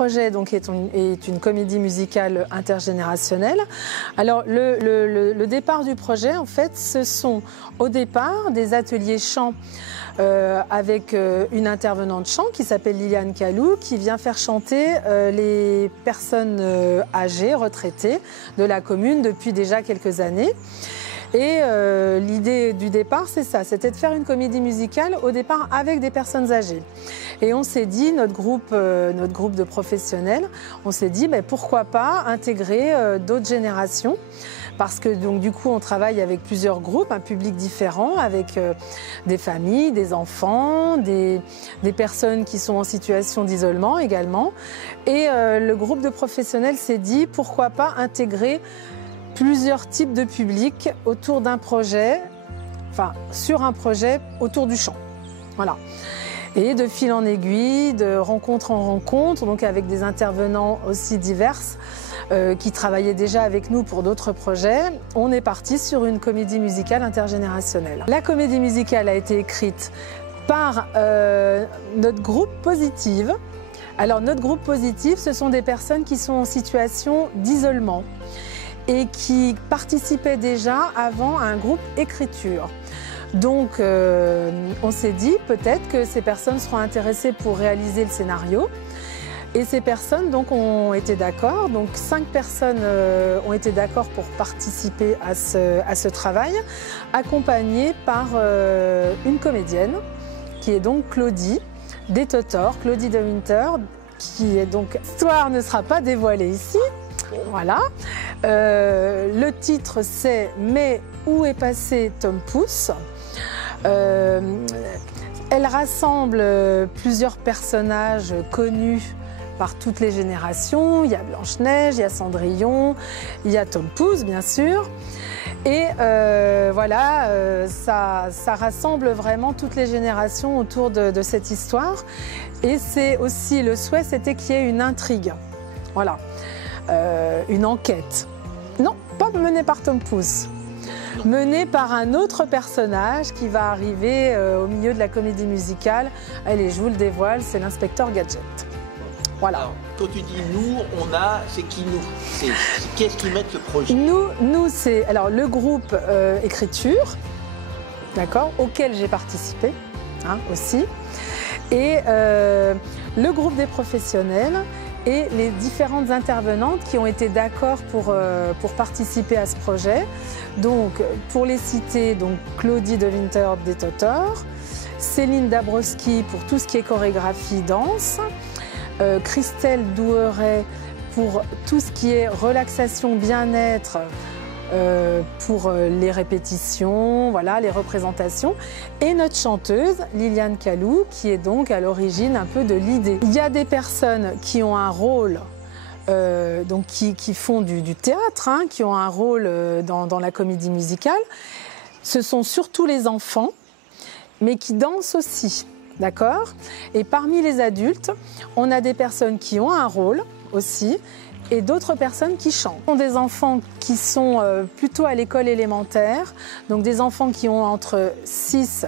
projet donc, est une comédie musicale intergénérationnelle. Alors le départ du projet, en fait, ce sont au départ des ateliers chant avec une intervenante chant qui s'appelle Liliane Kalou, qui vient faire chanter les personnes âgées, retraitées de la commune depuis déjà quelques années. Et l'idée du départ, c'est ça, c'était de faire une comédie musicale au départ avec des personnes âgées. Et on s'est dit, notre groupe de professionnels, on s'est dit pourquoi pas intégrer d'autres générations. Parce que donc, du coup, on travaille avec plusieurs groupes, un public différent, avec des familles, des enfants, des personnes qui sont en situation d'isolement également. Et le groupe de professionnels s'est dit, pourquoi pas intégrer plusieurs types de publics autour d'un projet, enfin sur un projet autour du chant. Voilà. Et de fil en aiguille, de rencontre en rencontre, donc avec des intervenants aussi diverses qui travaillaient déjà avec nous pour d'autres projets, on est parti sur une comédie musicale intergénérationnelle. La comédie musicale a été écrite par notre groupe Positive. Alors notre groupe Positive, ce sont des personnes qui sont en situation d'isolement et qui participaient déjà avant à un groupe écriture. Donc on s'est dit peut-être que ces personnes seront intéressées pour réaliser le scénario. Et ces personnes donc, ont été d'accord, donc 5 personnes ont été d'accord pour participer à ce travail, accompagnées par une comédienne qui est donc Claudie Detotor, Claudie de Winter, qui est donc... L'histoire ne sera pas dévoilée ici, voilà. Le titre c'est « Mais où est passé Tom Pouce ?» Elle rassemble plusieurs personnages connus par toutes les générations. Il y a Blanche-Neige, il y a Cendrillon, il y a Tom Pouce, bien sûr. Et voilà, ça rassemble vraiment toutes les générations autour de cette histoire. Et c'est aussi le souhait, c'était qu'il y ait une intrigue. Voilà, une enquête. Non, pas menée par Tom Pouce. Menée par un autre personnage qui va arriver au milieu de la comédie musicale. Allez, je vous le dévoile, c'est l'inspecteur Gadget. Voilà. Alors, quand tu dis nous, c'est qui nous? C'est qu'est-ce qui met le projet? Nous c'est alors le groupe écriture, d'accord, auquel j'ai participé aussi, et le groupe des professionnels et les différentes intervenantes qui ont été d'accord pour participer à ce projet. Donc, pour les citer, donc Claudie de Winter Detotor, Céline Dabrowski pour tout ce qui est chorégraphie, danse, Christelle Doueret pour tout ce qui est relaxation, bien-être, pour les répétitions, voilà, les représentations, et notre chanteuse Liliane Kalou qui est donc à l'origine un peu de l'idée. Il y a des personnes qui ont un rôle, donc qui font du théâtre, qui ont un rôle dans la comédie musicale. Ce sont surtout les enfants, mais qui dansent aussi. D'accord? Et parmi les adultes, on a des personnes qui ont un rôle aussi et d'autres personnes qui chantent. Ce sont des enfants qui sont plutôt à l'école élémentaire, donc des enfants qui ont entre 6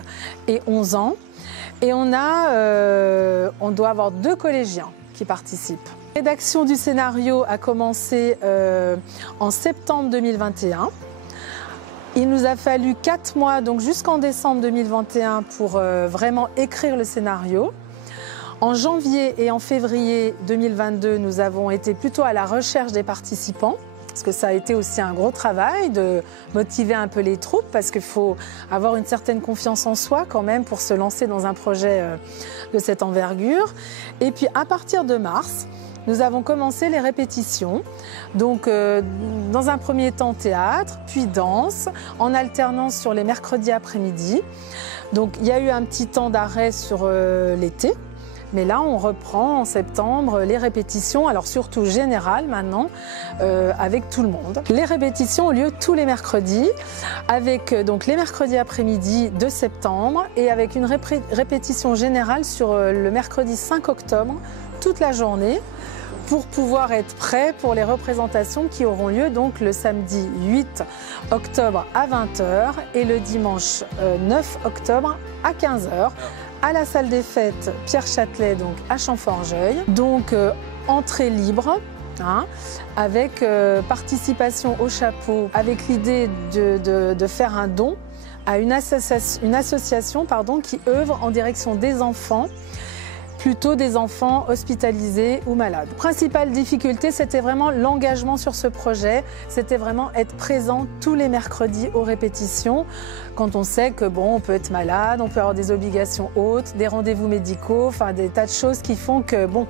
et 11 ans. Et on doit avoir 2 collégiens qui participent. La rédaction du scénario a commencé en septembre 2021. Il nous a fallu 4 mois, donc jusqu'en décembre 2021, pour vraiment écrire le scénario. En janvier et en février 2022, nous avons été plutôt à la recherche des participants, parce que ça a été aussi un gros travail de motiver un peu les troupes, parce qu'il faut avoir une certaine confiance en soi quand même pour se lancer dans un projet de cette envergure. Et puis à partir de mars, nous avons commencé les répétitions, donc dans un premier temps théâtre, puis danse, en alternance sur les mercredis après-midi. Donc il y a eu un petit temps d'arrêt sur l'été, mais là on reprend en septembre les répétitions, alors surtout générales maintenant, avec tout le monde. Les répétitions ont lieu tous les mercredis, avec donc les mercredis après-midi de septembre, et avec une répétition générale sur le mercredi 5 octobre, toute la journée, pour pouvoir être prêt pour les représentations qui auront lieu donc le samedi 8 octobre à 20 h et le dimanche 9 octobre à 15 h à la salle des fêtes Pierre Châtelet, donc à Champforgeuil. Donc entrée libre, hein, avec participation au chapeau, avec l'idée de faire un don à une association qui œuvre en direction des enfants, plutôt des enfants hospitalisés ou malades. Principale difficulté, c'était vraiment l'engagement sur ce projet, c'était vraiment être présent tous les mercredis aux répétitions, quand on sait que bon, on peut être malade, on peut avoir des obligations hautes, des rendez-vous médicaux, enfin des tas de choses qui font que bon.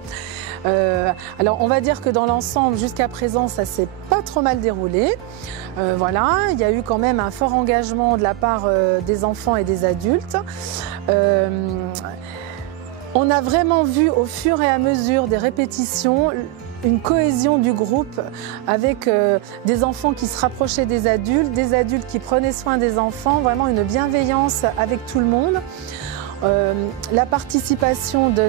Alors on va dire que dans l'ensemble, jusqu'à présent, ça s'est pas trop mal déroulé. Voilà, il y a eu quand même un fort engagement de la part des enfants et des adultes. On a vraiment vu au fur et à mesure des répétitions une cohésion du groupe avec des enfants qui se rapprochaient des adultes qui prenaient soin des enfants, vraiment une bienveillance avec tout le monde. La participation de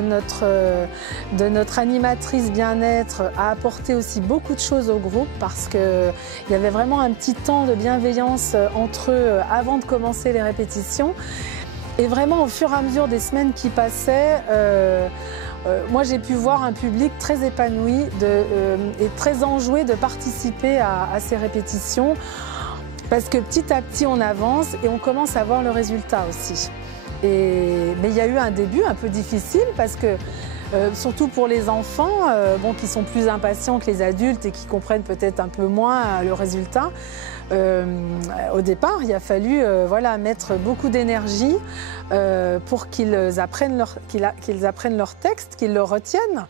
notre animatrice bien-être a apporté aussi beaucoup de choses au groupe parce qu'il y avait vraiment un petit temps de bienveillance entre eux avant de commencer les répétitions. Et vraiment, au fur et à mesure des semaines qui passaient, moi j'ai pu voir un public très épanoui et très enjoué de participer à ces répétitions parce que petit à petit on avance et on commence à voir le résultat aussi. Mais il y a eu un début un peu difficile parce que surtout pour les enfants qui sont plus impatients que les adultes et qui comprennent peut-être un peu moins le résultat. Au départ, il a fallu mettre beaucoup d'énergie pour qu'ils apprennent leur texte, qu'ils le retiennent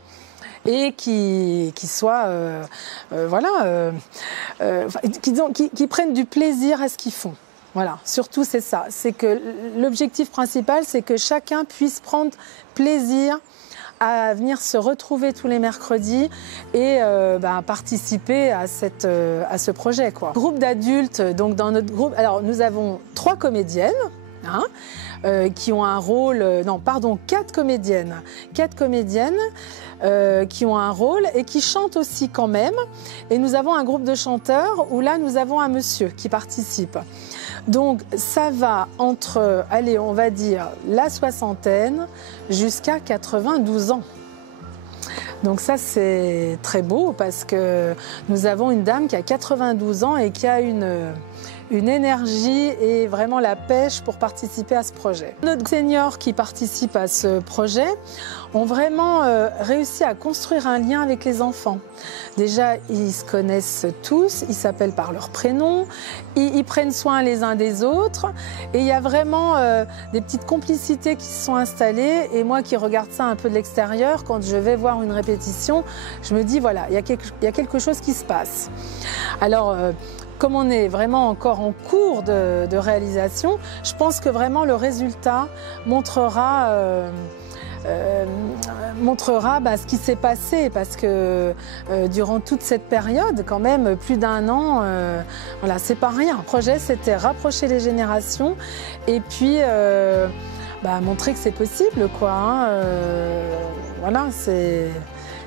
et qu'ils prennent du plaisir à ce qu'ils font. Voilà, surtout c'est ça. C'est que l'objectif principal, c'est que chacun puisse prendre plaisir à venir se retrouver tous les mercredis et participer à ce projet, quoi. Groupe d'adultes, donc dans notre groupe, alors nous avons 3 comédiennes, hein, qui ont un rôle, 4 comédiennes. 4 comédiennes qui ont un rôle et qui chantent aussi quand même. Et nous avons un groupe de chanteurs où là nous avons un monsieur qui participe. Donc ça va entre, allez, on va dire la soixantaine jusqu'à 92 ans. Donc ça c'est très beau parce que nous avons une dame qui a 92 ans et qui a une énergie et vraiment la pêche pour participer à ce projet. Nos seniors qui participent à ce projet ont vraiment réussi à construire un lien avec les enfants. Déjà, ils se connaissent tous, ils s'appellent par leur prénom, ils prennent soin les uns des autres et il y a vraiment des petites complicités qui se sont installées et moi qui regarde ça un peu de l'extérieur, quand je vais voir une répétition, je me dis voilà, il y a quelque chose qui se passe. Alors, comme on est vraiment encore en cours de réalisation, je pense que vraiment le résultat montrera ce qui s'est passé parce que durant toute cette période, quand même plus d'1 an, voilà, c'est pas rien. Le projet, c'était rapprocher les générations et puis montrer que c'est possible, quoi. Hein. Voilà,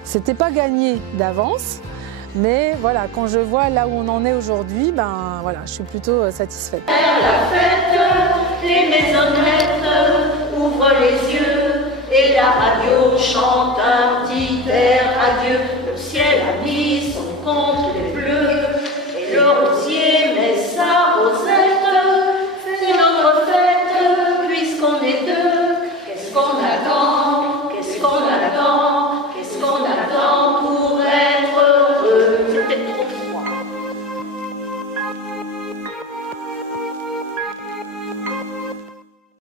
c'était pas gagné d'avance. Mais voilà, quand je vois là où on en est aujourd'hui, voilà, je suis plutôt satisfaite. La fête, les maisonnettes ouvrent les yeux et la radio chante un petit air adieu. Le ciel a mis son compte les bleus et le rosier met sa rosette. C'est notre fête puisqu'on est deux. Qu'est-ce qu'on attend?